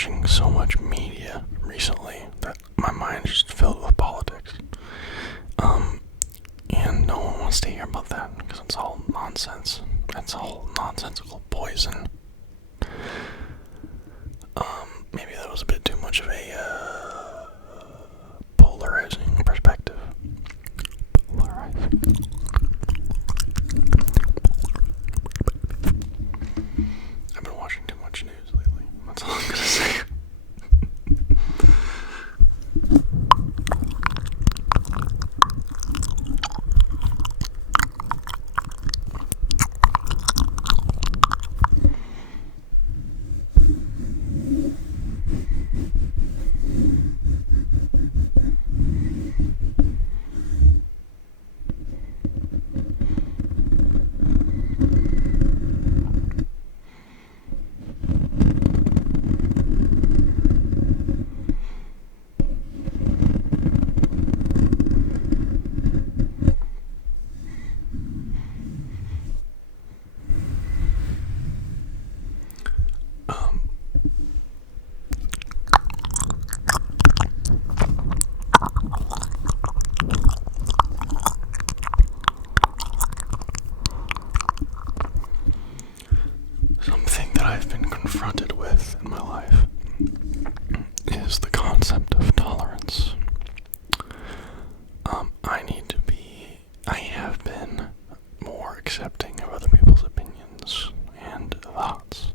watching so much media recently that my mind is just filled with politics. And no one wants to hear about that because it's all nonsense. It's all nonsensical poison. Maybe that was a bit too much of a polarizing perspective. Polarizing. I've been watching too much news lately. That's all I'm gonna say. Something that I've been confronted with in my life is the concept of tolerance. I have been more accepting of other people's opinions and thoughts,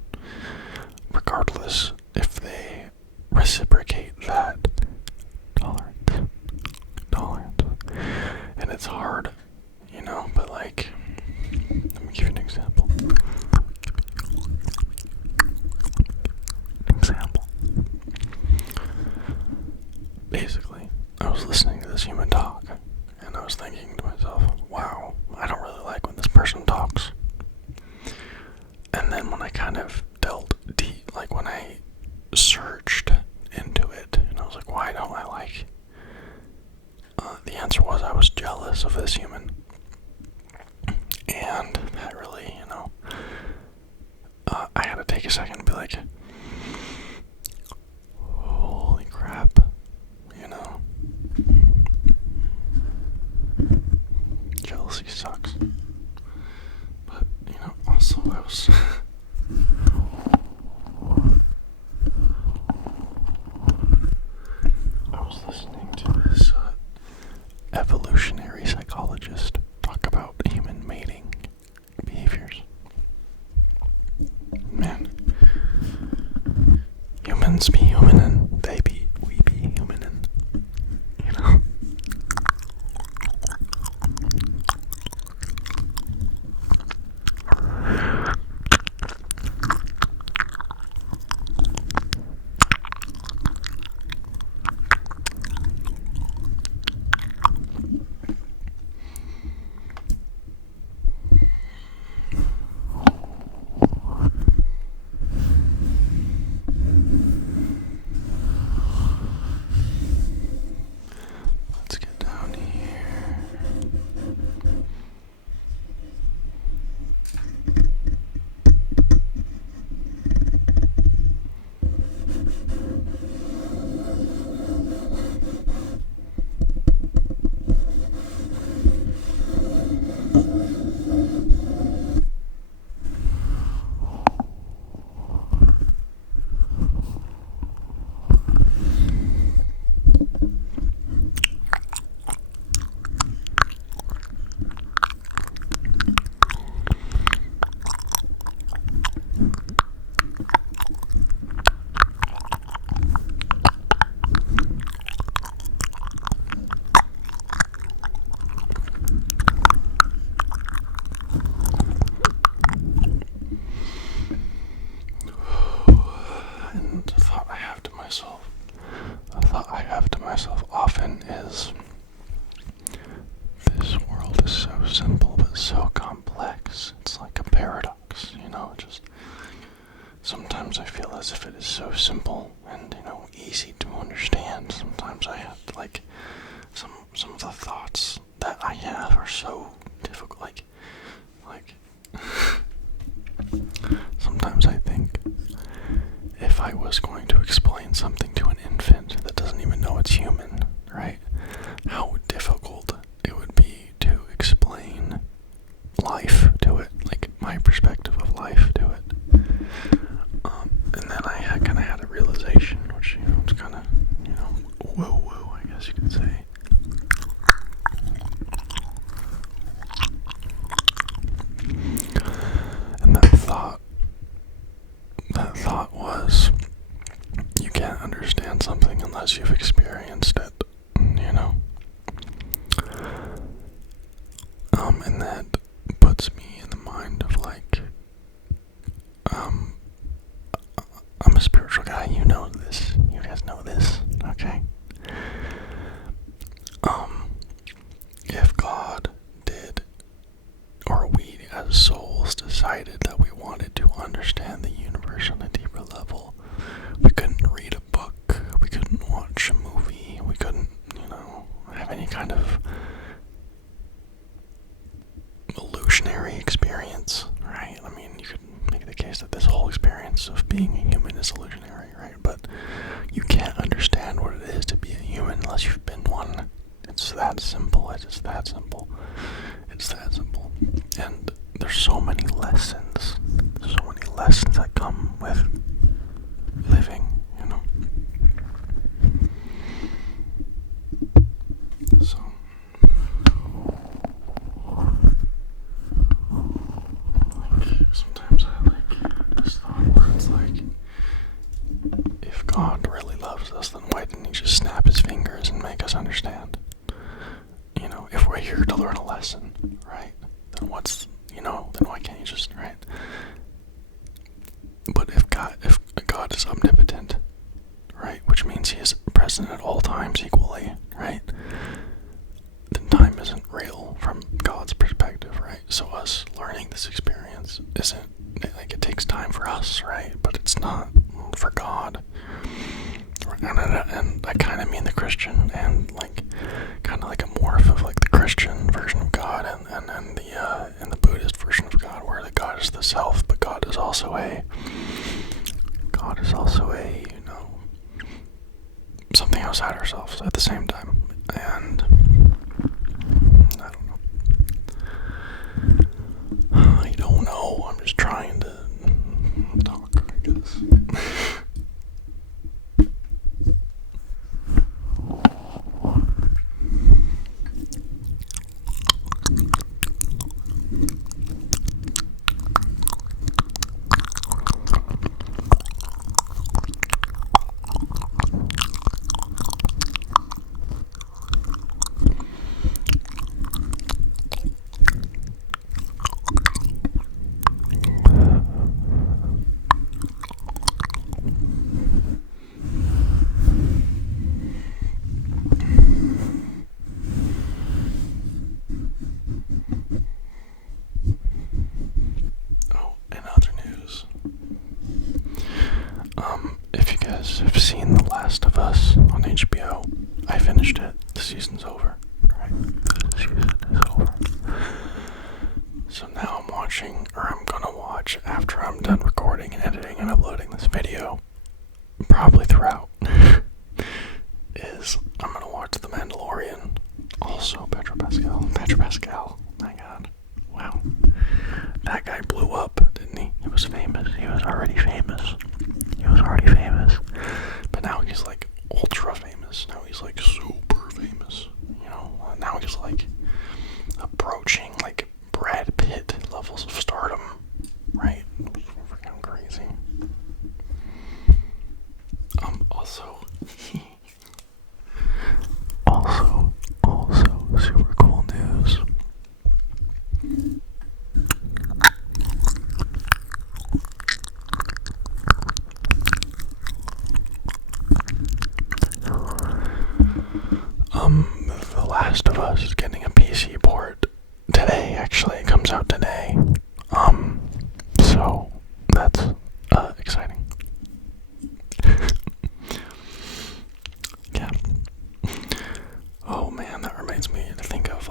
regardless if they reciprocate that tolerance. And it's hard, but like, let me give you an example. Basically, I was listening to this human talk, and I was thinking to myself, wow, I don't really like when this person talks. And then when I kind of delved deep, like when I searched into it, and I was like, why don't I like? The answer was I was jealous of this human. And that really, I had to take a second and be like, holy crap. Jealousy sucks. But, also I was listening to this evolutionary psychologist talk about human mating behaviors. Man, humans be humanin', we be humanin', Let's get down here. The thought I have to myself often is, this world is so simple but so complex. It's like a paradox, just sometimes I feel as if it is so simple and, easy to understand. Sometimes I have to, some of the thoughts that I have are so difficult, like sometimes I think if I was going to explain something to an infant that doesn't even know it's human, right? How difficult it would be to explain life to it, like my perspective of life to it. And then I kind of had a realization, which, it's kind of, woo-woo, I guess you could say. And that thought was, you can't understand something unless you've experienced it, and that puts me in the mind of I'm a spiritual guy, you know this, you guys know this, okay? If God did, or we as souls decided that we wanted to understand the universe on a deeper level, we couldn't read a book, we couldn't watch a movie, we couldn't, have any kind of illusionary experience, right? I mean, you could make the case that this whole experience of being a human is illusionary, right? But you can't understand what it is to be a human unless you've been one. It's that simple. It's that simple. It's that simple. And there's so many lessons. So many lessons that come with living, So sometimes I like this thought where it's like, if God really loves us, then why didn't he just snap his fingers and make us understand? If we're here to learn a lesson, right? Then then why can't you just, right? But if God is omnipotent, right, which means he is present at all times equally, right? Then time isn't real from God's perspective, right? So us learning this experience isn't, like, it takes time for us, right? But it's not for God. And I kind of mean the Christian, and kind of like a morph of like the Christian version of God and the Buddhist version of God, where the God is the self, but God is also a something outside ourselves at the same time. And I don't know. I'm just trying to talk, I guess. If you guys have seen The Last of Us on HBO, I finished it. The season's over, right? The season is over. So now I'm gonna watch after I'm done recording and editing and uploading this video, probably throughout, is I'm gonna watch The Mandalorian. Also Pedro Pascal, my god. Wow. That guy blew up, didn't he? He was famous. He was already famous. But now he's like ultra famous. Now he's like super famous. Now he's like approaching like Brad Pitt levels of stardom. Right? Freaking crazy. Also super cool news. The Last of Us is getting a PC port today. Actually, it comes out today. So that's exciting. Yeah. Oh man, that reminds me to think of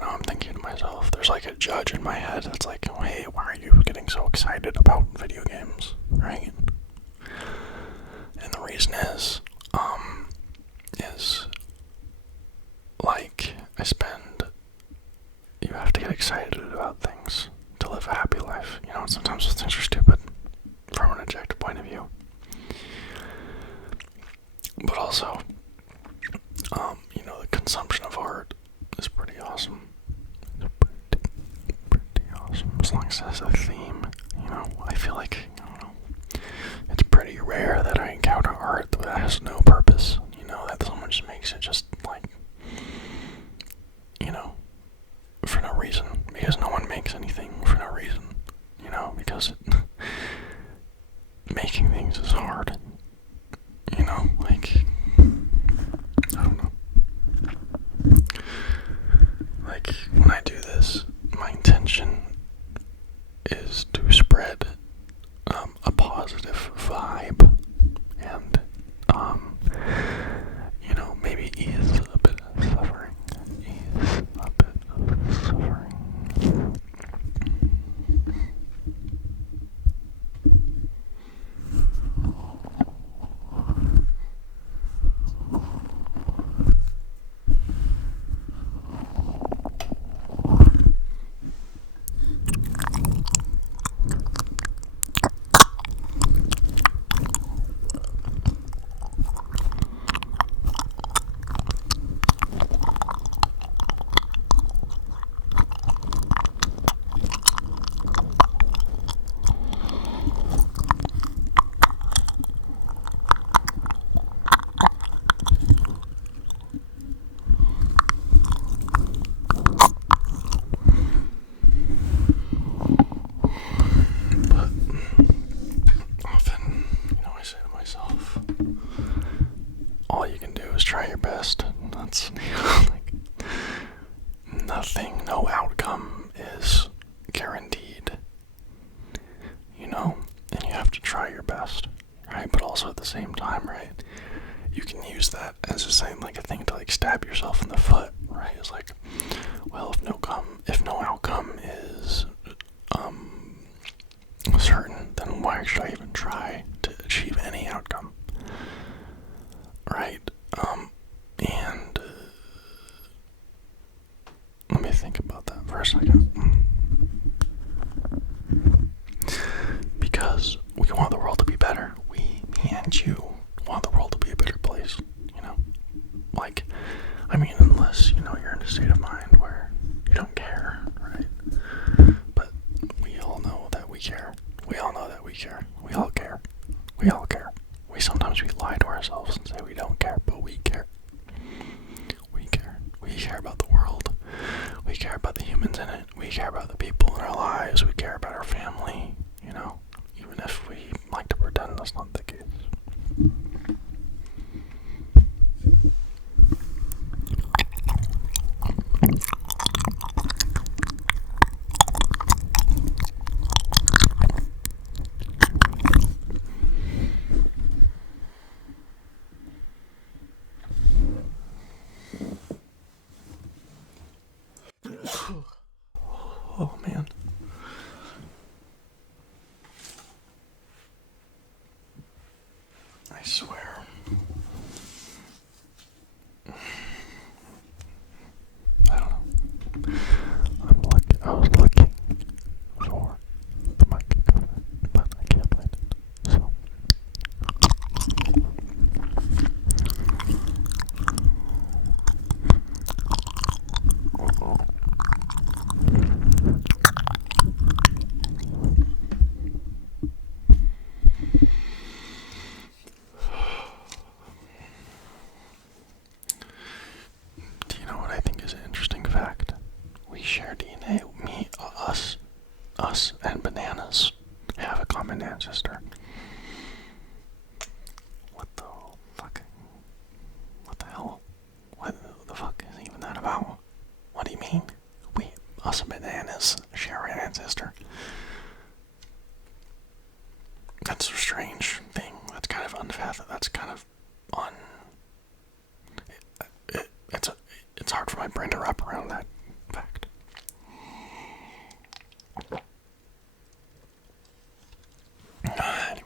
now I'm thinking to myself, there's like a judge in my head that's like, oh, hey, why are you getting so excited about video games, right? And the reason is like you have to get excited about things to live a happy life. You know, sometimes those things are stupid from an objective point of view. But also, the consumption of art is pretty awesome. It's pretty awesome. As long as it has a theme, I feel like, it's pretty rare that I encounter art that has no purpose. That someone just makes it just like, for no reason. Because no one makes anything for no reason. Because making things is hard. Like, I don't know. Like, when I do this, my intention is to spread a positive vibe and, maybe ease a bit of suffering. All you can do is try your best. That's like nothing, no outcome is guaranteed. And you have to try your best, right? But also at the same time, right? You can use that as a thing to like stab yourself in the foot, right? It's like, well, if no outcome is certain, then why should I even try to achieve any outcome? Right? And let me think about that for a second. Because we want the world to be better. Me and you want the world to be a better place, Like, unless, you're in a state of mind where you don't care, right? But we all know that we care. We all know that we care. We all care. We all care. Sometimes we lie to ourselves and say we don't care, but we care. We care. We care about the world. We care about the humans in it. We care about the people in our lives. We care about our family, even if we like to pretend that's not the case. Oh man. I swear. I don't know. I was looking for the mic cover, but I can't find it. So do you know what I think is an interesting fact? We share DNA. Us and bananas have a common ancestor. What the fuck? What the hell? What the fuck is even that about? What do you mean? Us and bananas share an ancestor. That's a strange thing. That's kind of unfathomable. That's kind of it's hard for my brain to wrap around that fact. Anyway.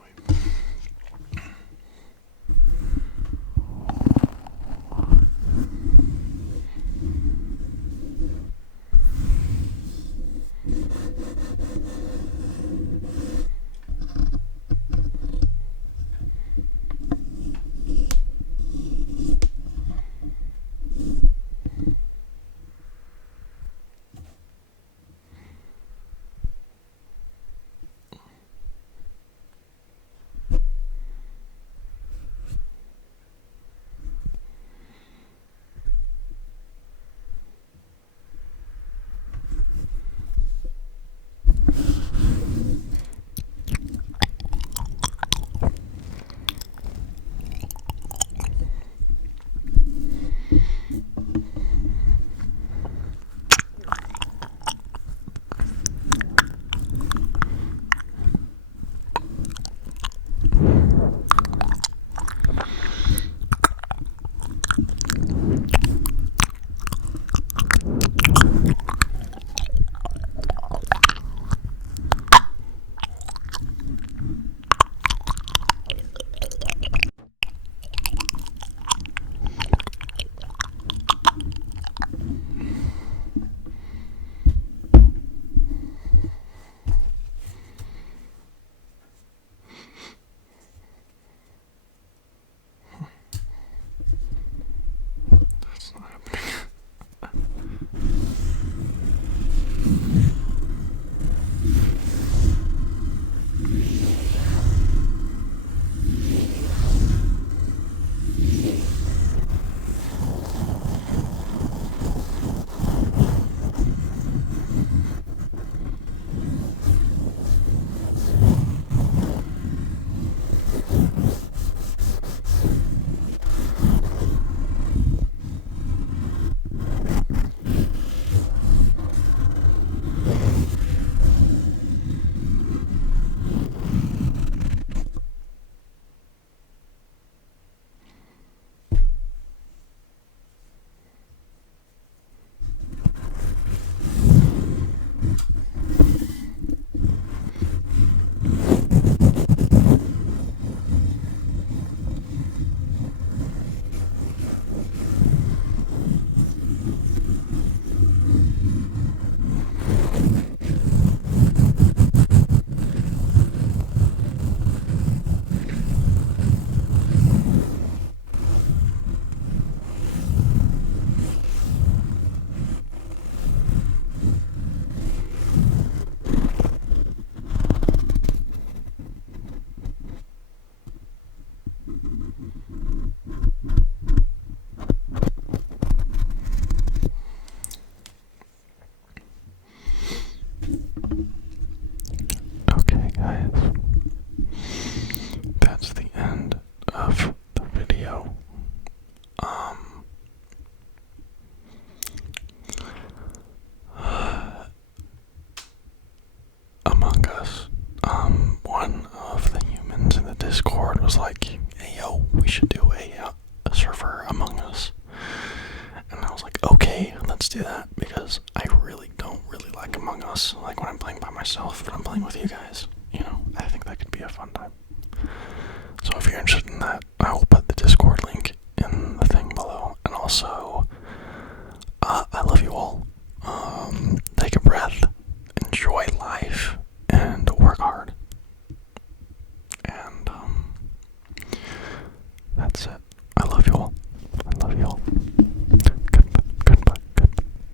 Discord was like, hey yo, we should do a server Among Us. And I was like, okay, let's do that, because I really don't really like Among Us, like when I'm playing by myself, but I'm playing with you guys, you know, I think that could be a fun time. So if you're interested in that, I will put the Discord link in the thing below, and also